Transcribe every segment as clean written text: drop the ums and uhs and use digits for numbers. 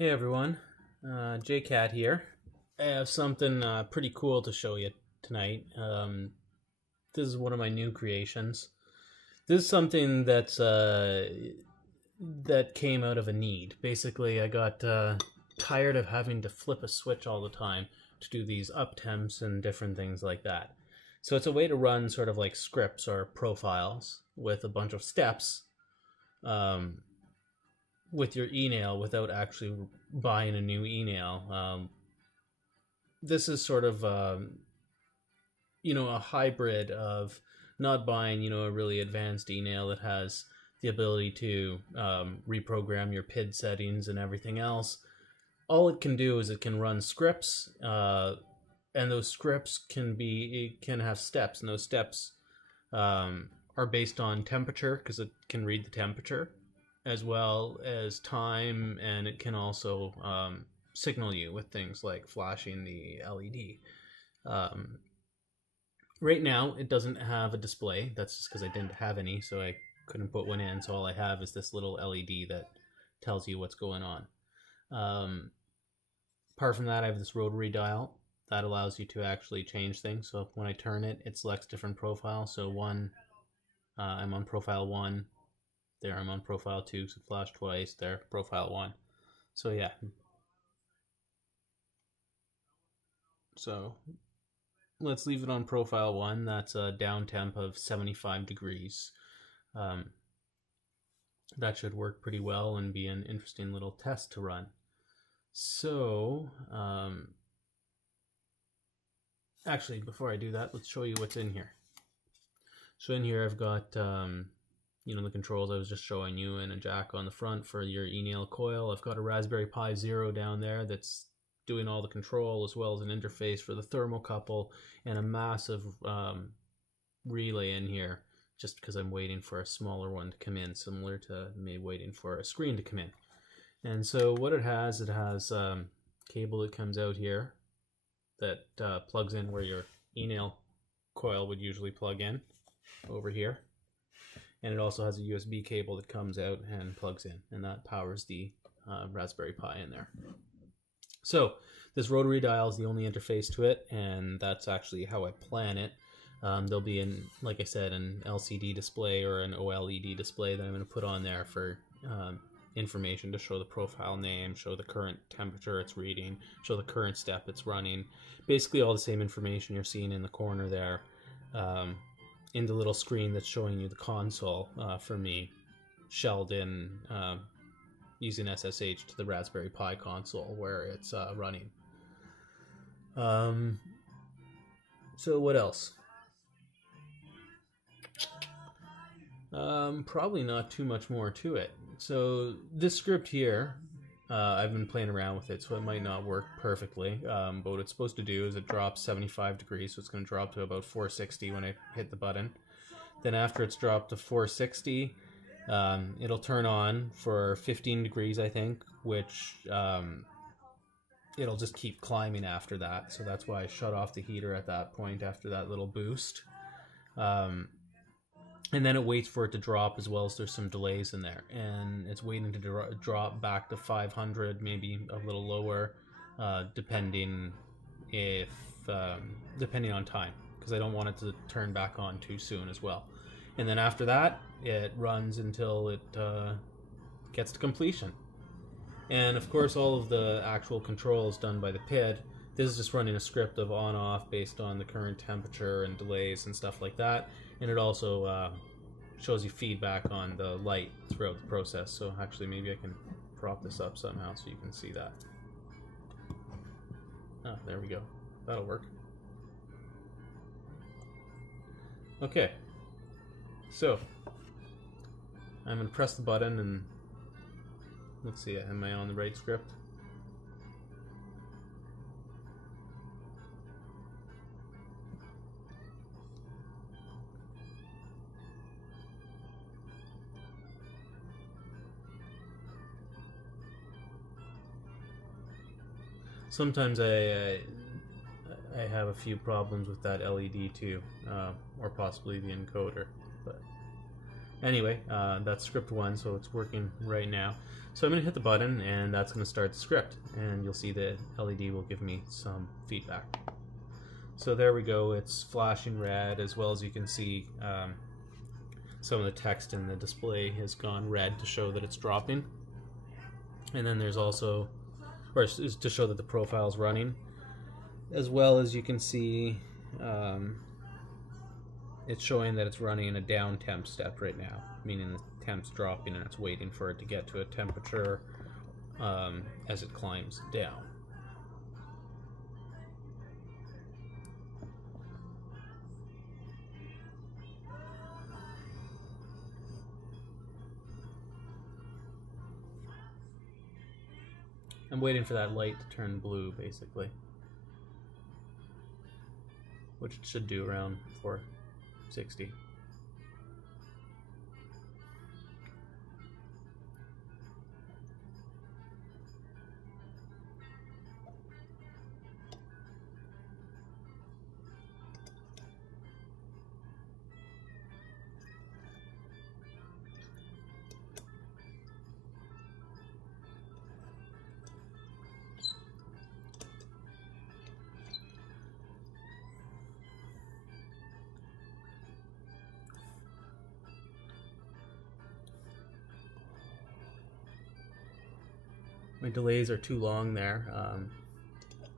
Hey everyone, JCat here. I have something pretty cool to show you tonight. This is one of my new creations. This is something that's that came out of a need. Basically, I got tired of having to flip a switch all the time to do these up temps and different things like that. So it's a way to run sort of like scripts or profiles with a bunch of steps. With your eNail without actually buying a new eNail. This is sort of, a hybrid of not buying, a really advanced eNail that has the ability to reprogram your PID settings and everything else. All it can do is it can run scripts, and those scripts can have steps, and those steps are based on temperature because it can read the temperature, as well as time, and it can also signal you with things like flashing the LED. Right now, it doesn't have a display. That's just because I didn't have any, so I couldn't put one in. So all I have is this little LED that tells you what's going on. Apart from that, I have this rotary dial that allows you to actually change things. So when I turn it, it selects different profiles. So I'm on profile 1. There, I'm on profile 2, so flash twice. There, profile 1. So yeah. So let's leave it on profile 1. That's a down temp of 75 degrees. That should work pretty well and be an interesting little test to run. So, actually, before I do that, let's show you what's in here. So in here I've got the controls I was just showing you, and a jack on the front for your eNail coil. I've got a Raspberry Pi Zero down there that's doing all the control, as well as an interface for the thermocouple, and a massive relay in here, just because I'm waiting for a smaller one to come in, similar to me waiting for a screen to come in. And so what it has cable that comes out here that plugs in where your eNail coil would usually plug in, over here. And it also has a USB cable that comes out and plugs in, and that powers the Raspberry Pi in there. So this rotary dial is the only interface to it, and that's actually how I plan it. There'll be, like I said, an LCD display or an OLED display that I'm going to put on there for information to show the profile name, show the current temperature it's reading, show the current step it's running. Basically all the same information you're seeing in the corner there. In the little screen that's showing you the console for me, shelled in using SSH to the Raspberry Pi console where it's running. So what else? Probably not too much more to it. So this script here, I've been playing around with it, so it might not work perfectly. But what it's supposed to do is it drops 75 degrees, so it's going to drop to about 460 when I hit the button. Then after it's dropped to 460, it'll turn on for 15 degrees, I think, which it'll just keep climbing after that. So that's why I shut off the heater at that point after that little boost. And then it waits for it to drop, as well as there's some delays in there. And it's waiting to drop back to 500, maybe a little lower, depending on time, because I don't want it to turn back on too soon as well. And then after that, it runs until it gets to completion. And of course, all of the actual control is done by the PID. This is just running a script of on-off based on the current temperature and delays and stuff like that. And it also shows you feedback on the light throughout the process. So actually, maybe I can prop this up somehow so you can see that. Oh, there we go. That'll work. Okay. So I'm going to press the button and let's see, am I on the right script? Sometimes I have a few problems with that LED too, or possibly the encoder, but Anyway, that's script 1, so it's working right now. So I'm going to hit the button, and that's going to start the script, and you'll see the LED will give me some feedback. So there we go, it's flashing red, as well as you can see some of the text in the display has gone red to show that it's dropping. And then there's also, or to show that the profile is running, as well as you can see it's showing that it's running a down temp step right now, meaning the temp's dropping and it's waiting for it to get to a temperature as it climbs down. I'm waiting for that light to turn blue, basically, which it should do around 460. My delays are too long there.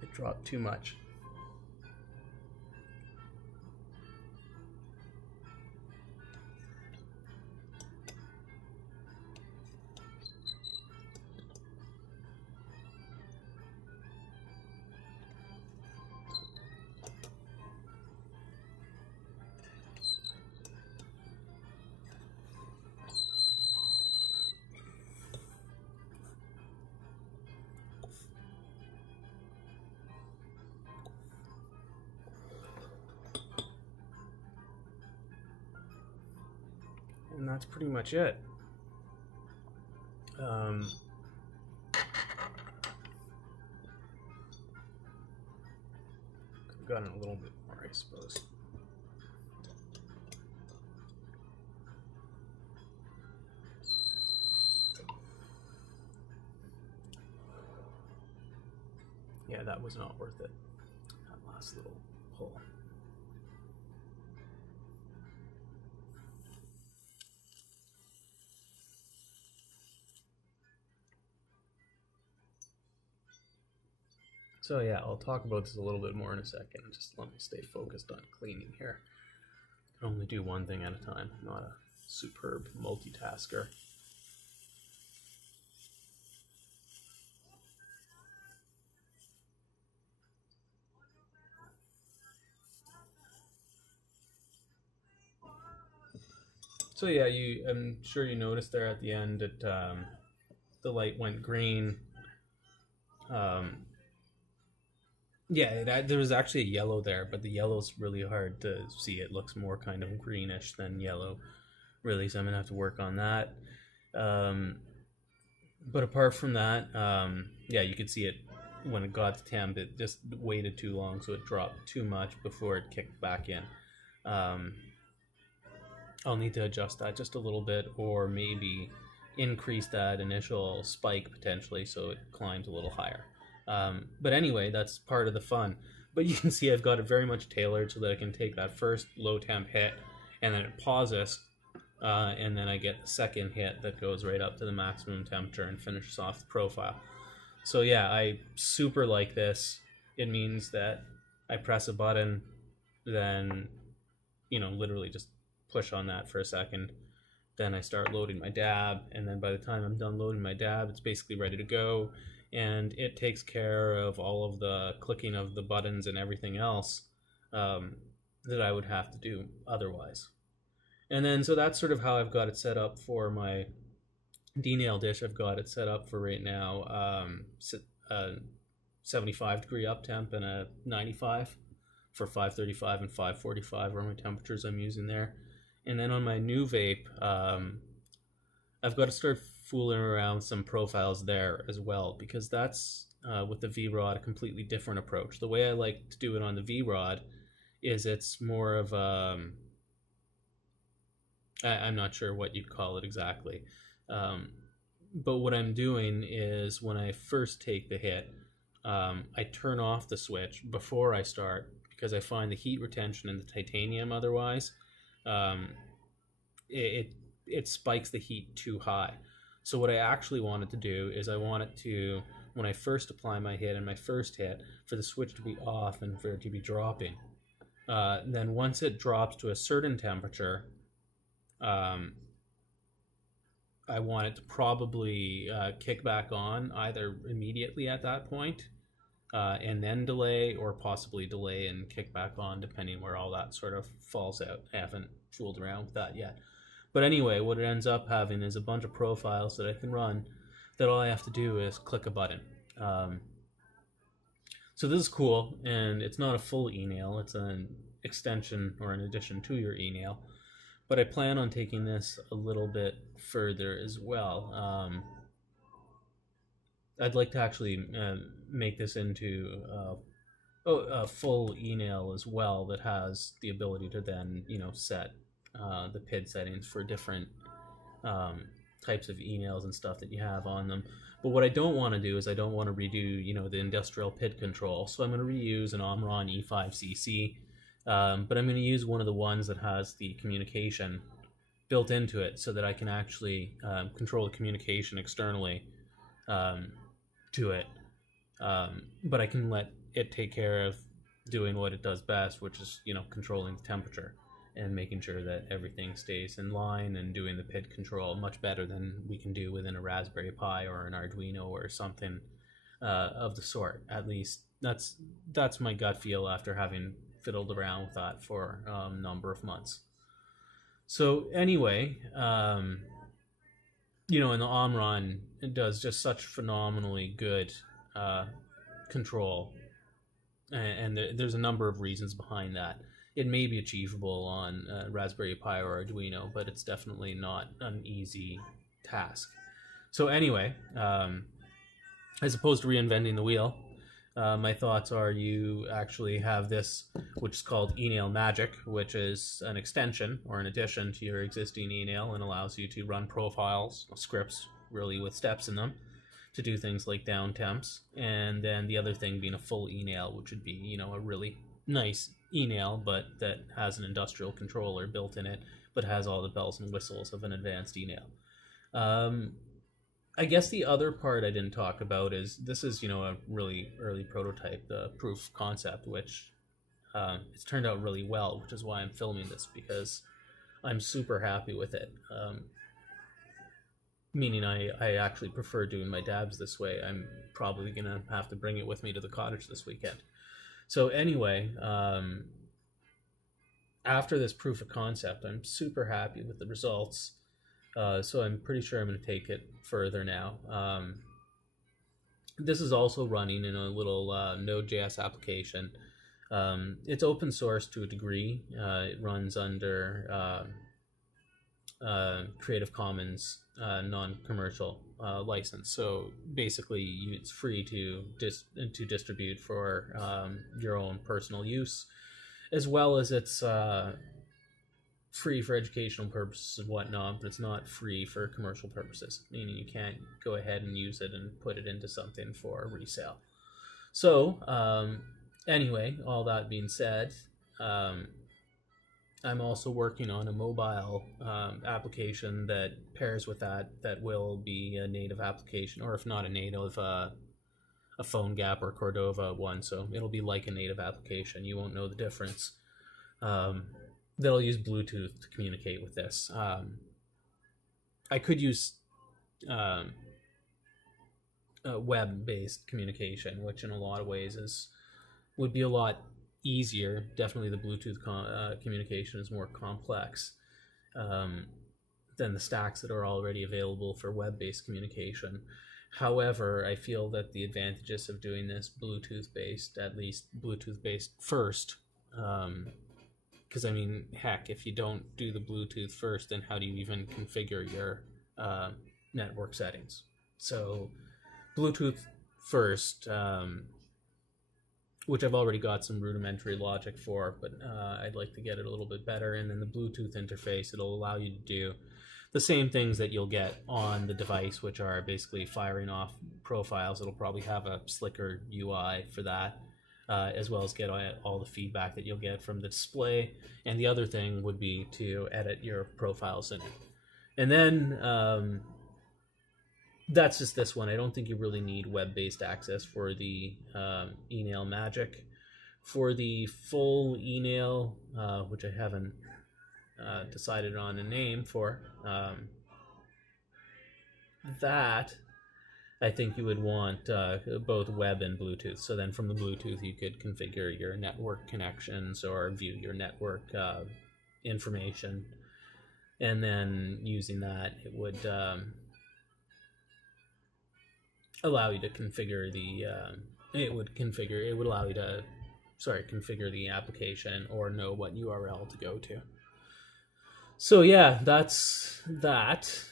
It dropped too much. And that's pretty much it. Could have gotten a little bit more, I suppose. Yeah, that was not worth it. That last little pull. So yeah, I'll talk about this a little bit more in a second. Just let me stay focused on cleaning here. I can only do one thing at a time. I'm not a superb multitasker. So yeah, I'm sure you noticed there at the end that the light went green. Yeah, there was actually a yellow there, but the yellow's really hard to see. It looks more kind of greenish than yellow, really, so I'm going to have to work on that. But apart from that, yeah, you could see it when it got to temp. It just waited too long, so it dropped too much before it kicked back in. I'll need to adjust that just a little bit, or maybe increase that initial spike potentially so it climbs a little higher. But anyway, that's part of the fun. But you can see I've got it very much tailored so that I can take that first low temp hit and then it pauses, and then I get the second hit that goes right up to the maximum temperature and finishes off the profile. So yeah, I super like this. It means that I press a button, then, you know, literally just push on that for a second. Then I start loading my dab, and then by the time I'm done loading my dab, it's basically ready to go. And it takes care of all of the clicking of the buttons and everything else that I would have to do otherwise. And then, so that's sort of how I've got it set up for my eNail dish. I've got it set up for right now 75 degree up temp and a 95 for 535 and 545 are my temperatures I'm using there. And then on my new vape, I've got to start fooling around with some profiles there as well, because that's with the V-Rod a completely different approach. The way I like to do it on the V-Rod is it's more of I'm not sure what you'd call it exactly. But what I'm doing is when I first take the hit, I turn off the switch before I start, because I find the heat retention in the titanium otherwise, it spikes the heat too high. So what I actually wanted to do is I wanted to, when I first apply my hit and my first hit, for the switch to be off and for it to be dropping. Then once it drops to a certain temperature, I want it to probably kick back on either immediately at that point, and then delay, or possibly delay and kick back on, depending where all that sort of falls out. I haven't fooled around with that yet. But anyway, what it ends up having is a bunch of profiles that I can run that all I have to do is click a button. So this is cool, and it's not a full eNail, it's an extension or an addition to your eNail. But I plan on taking this a little bit further as well. I'd like to actually make this into a full eNail as well, that has the ability to then, set the PID settings for different types of eNails and stuff that you have on them. But what I don't want to do is I don't want to redo, the industrial PID control. So I'm going to reuse an Omron E5cc. But I'm going to use one of the ones that has the communication built into it, so that I can actually control the communication externally to it. But I can let it take care of doing what it does best, which is, controlling the temperature and making sure that everything stays in line, and doing the PID control much better than we can do within a Raspberry Pi or an Arduino or something of the sort. At least that's my gut feel after having fiddled around with that for a number of months. So anyway, in the Omron, it does just such phenomenally good control, and there's a number of reasons behind that. It may be achievable on Raspberry Pi or Arduino, but it's definitely not an easy task. So anyway, as opposed to reinventing the wheel, my thoughts are you actually have this, which is called eNail Magic, which is an extension or an addition to your existing eNail, and allows you to run profiles, scripts really with steps in them, to do things like down temps. And then the other thing being a full eNail, which would be, a really nice eNail, but that has an industrial controller built in it, but has all the bells and whistles of an advanced eNail. I guess the other part I didn't talk about is this is, a really early prototype, the proof of concept, which it's turned out really well, which is why I'm filming this, because I'm super happy with it. Meaning I actually prefer doing my dabs this way. I'm probably going to have to bring it with me to the cottage this weekend. So anyway, after this proof of concept, I'm super happy with the results. So I'm pretty sure I'm going to take it further now. This is also running in a little Node.js application. It's open source to a degree. It runs under Creative Commons non-commercial license. So basically, it's free to distribute for your own personal use, as well as it's free for educational purposes and whatnot, but it's not free for commercial purposes, meaning you can't go ahead and use it and put it into something for resale. So anyway, all that being said, I'm also working on a mobile application that pairs with that will be a native application, or if not a native, a PhoneGap or Cordova one, so it'll be like a native application. You won't know the difference. That'll use Bluetooth to communicate with this. I could use web-based communication, which in a lot of ways would be a lot easier. Definitely the Bluetooth communication is more complex than the stacks that are already available for web-based communication. However, I feel that the advantages of doing this Bluetooth-based, at least Bluetooth-based first, because I mean, heck, if you don't do the Bluetooth first, then how do you even configure your network settings? So Bluetooth first, which I've already got some rudimentary logic for, but I'd like to get it a little bit better. And then the Bluetooth interface, it'll allow you to do the same things that you'll get on the device, which are basically firing off profiles. It'll probably have a slicker UI for that, as well as get all the feedback that you'll get from the display. And the other thing would be to edit your profiles in it. And then that's just this one. I don't think you really need web-based access for the eNail Magic. For the full eNail, which I haven't decided on a name for, that I think you would want both web and Bluetooth. So then from the Bluetooth you could configure your network connections or view your network information, and then using that it would allow you to configure the configure the application or know what URL to go to. So yeah, that's that.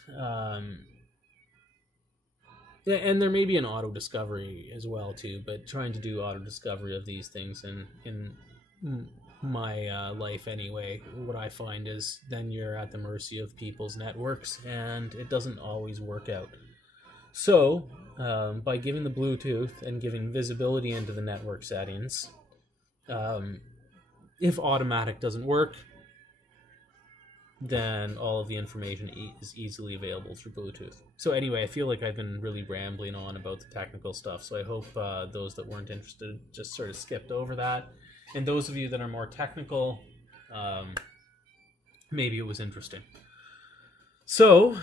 Yeah, and there may be an auto discovery as well too, but trying to do auto discovery of these things in my life anyway, what I find is then you're at the mercy of people's networks, and it doesn't always work out. So by giving the Bluetooth and giving visibility into the network settings, if automatic doesn't work, then all of the information is easily available through Bluetooth. So anyway, I feel like I've been really rambling on about the technical stuff, so I hope those that weren't interested just sort of skipped over that. And those of you that are more technical, maybe it was interesting. So,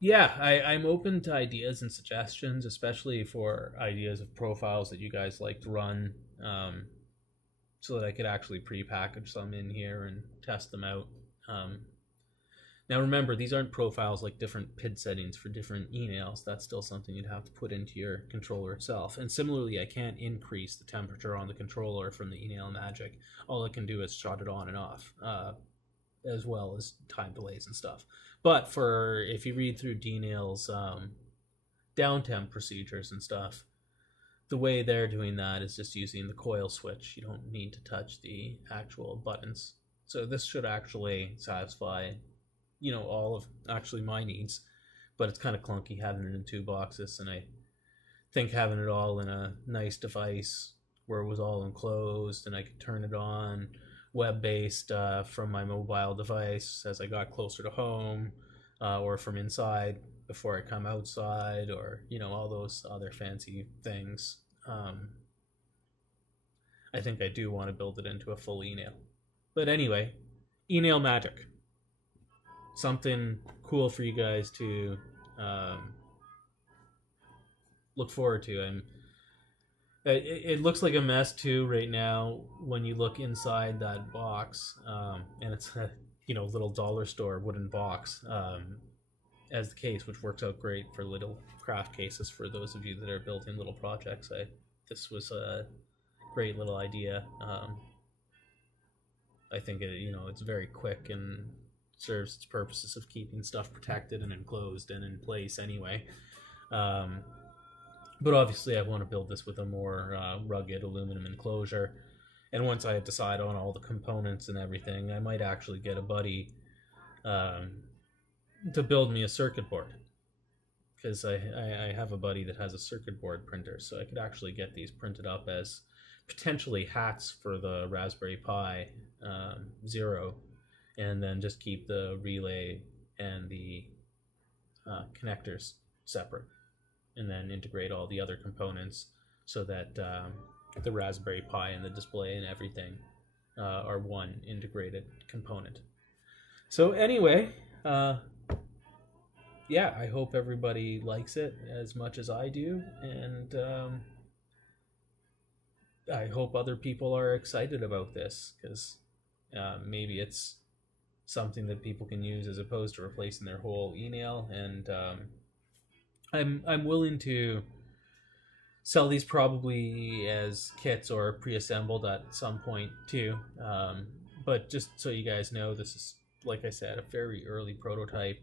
yeah, I'm open to ideas and suggestions, especially for ideas of profiles that you guys like to run, so that I could actually pre-package some in here and test them out. Now remember, these aren't profiles like different PID settings for different eNails. That's still something you'd have to put into your controller itself. And similarly, I can't increase the temperature on the controller from the eNail Magic. All I can do is shut it on and off, as well as time delays and stuff. But for if you read through dnail's down-temp procedures and stuff, the way they're doing that is just using the coil switch. You don't need to touch the actual buttons. So this should actually satisfy, you know, all of actually my needs, but it's kind of clunky having it in two boxes, and I think having it all in a nice device where it was all enclosed and I could turn it on web-based from my mobile device as I got closer to home, or from inside before I come outside, or, you know, all those other fancy things. I think I do want to build it into a full eNail. But anyway, eNail Magic. Something cool for you guys to look forward to. It looks like a mess too right now when you look inside that box, and it's a, you know, little dollar store wooden box as the case, which works out great for little craft cases for those of you that are building little projects. This was a great little idea. I think it's very quick and serves its purposes of keeping stuff protected and enclosed and in place anyway. But obviously I want to build this with a more rugged aluminum enclosure. And once I decide on all the components and everything, I might actually get a buddy to build me a circuit board. Because I have a buddy that has a circuit board printer, so I could actually get these printed up as potentially hats for the Raspberry Pi Zero, and then just keep the relay and the connectors separate, and then integrate all the other components so that the Raspberry Pi and the display and everything are one integrated component. So anyway, yeah, I hope everybody likes it as much as I do, and I hope other people are excited about this, because maybe it's something that people can use as opposed to replacing their whole eNail. And I'm willing to sell these probably as kits or pre-assembled at some point too. But just so you guys know, this is, like I said, a very early prototype,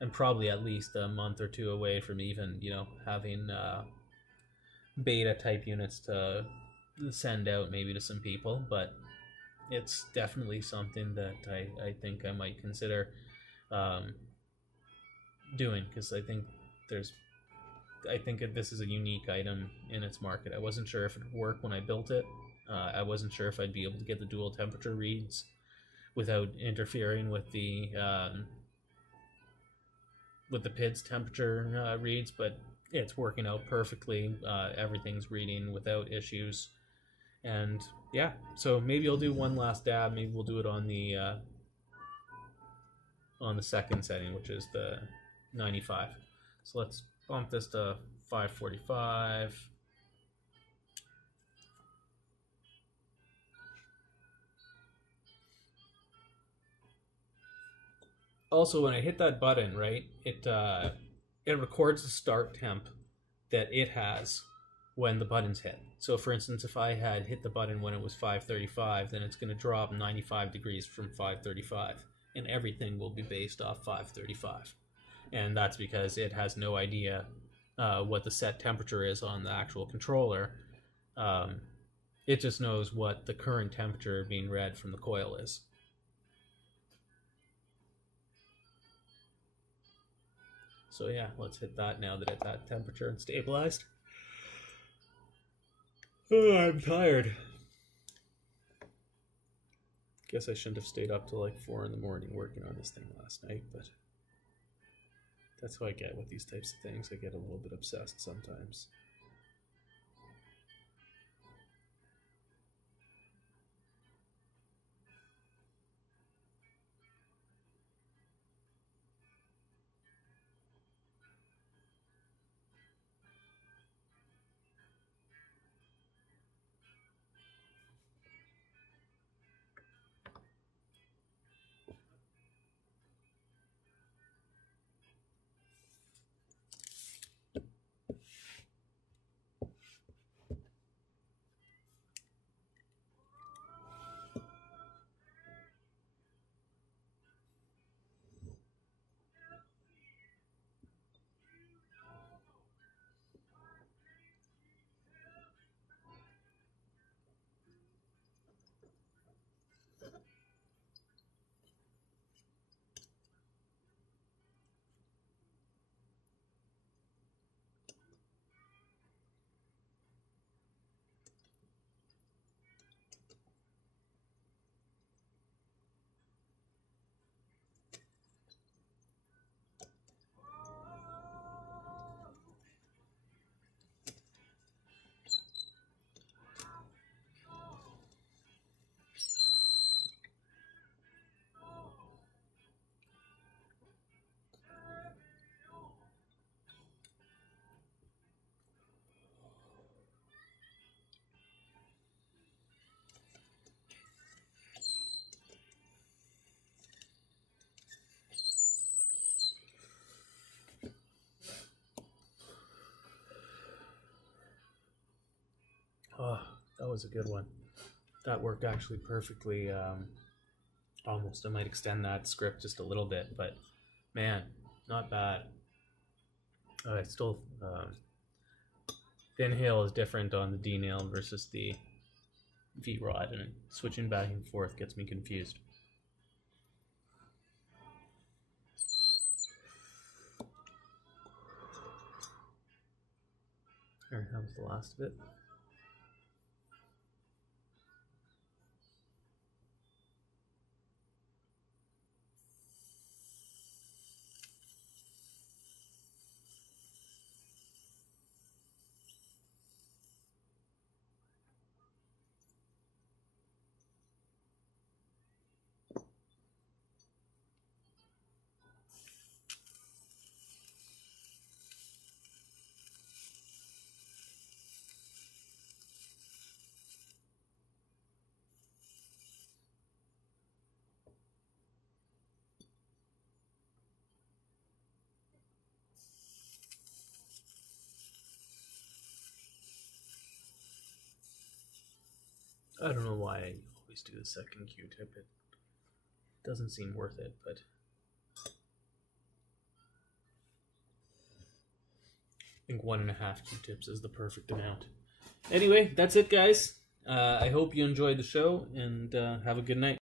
and probably at least a month or two away from even, having beta type units to send out maybe to some people, but it's definitely something that I think I might consider doing, because I think this is a unique item in its market. I wasn't sure if it would work when I built it. I wasn't sure if I'd be able to get the dual temperature reads without interfering with the PID's temperature reads, but it's working out perfectly. Everything's reading without issues, and yeah. So maybe I'll do one last dab. Maybe we'll do it on the second setting, which is the 95. So let's bump this to 545. Also, when I hit that button, right, it records the start temp that it has when the button's hit. So for instance, if I had hit the button when it was 535, then it's going to drop 95 degrees from 535, and everything will be based off 535. And that's because it has no idea what the set temperature is on the actual controller. It just knows what the current temperature being read from the coil is. So yeah, let's hit that now that it's at temperature and stabilized. Oh, I'm tired. Guess I shouldn't have stayed up till like 4 in the morning working on this thing last night, but that's how I get with these types of things. I get a little bit obsessed sometimes. Oh, that was a good one. That worked actually perfectly. Almost. I might extend that script just a little bit, but man, not bad. I still, the inhale is different on the D-nail versus the V-rod, and switching back and forth gets me confused. Alright, that was the last of it. I don't know why I always do the second Q-tip. It doesn't seem worth it, but think 1.5 Q-tips is the perfect amount. Anyway, that's it, guys. I hope you enjoyed the show, and have a good night.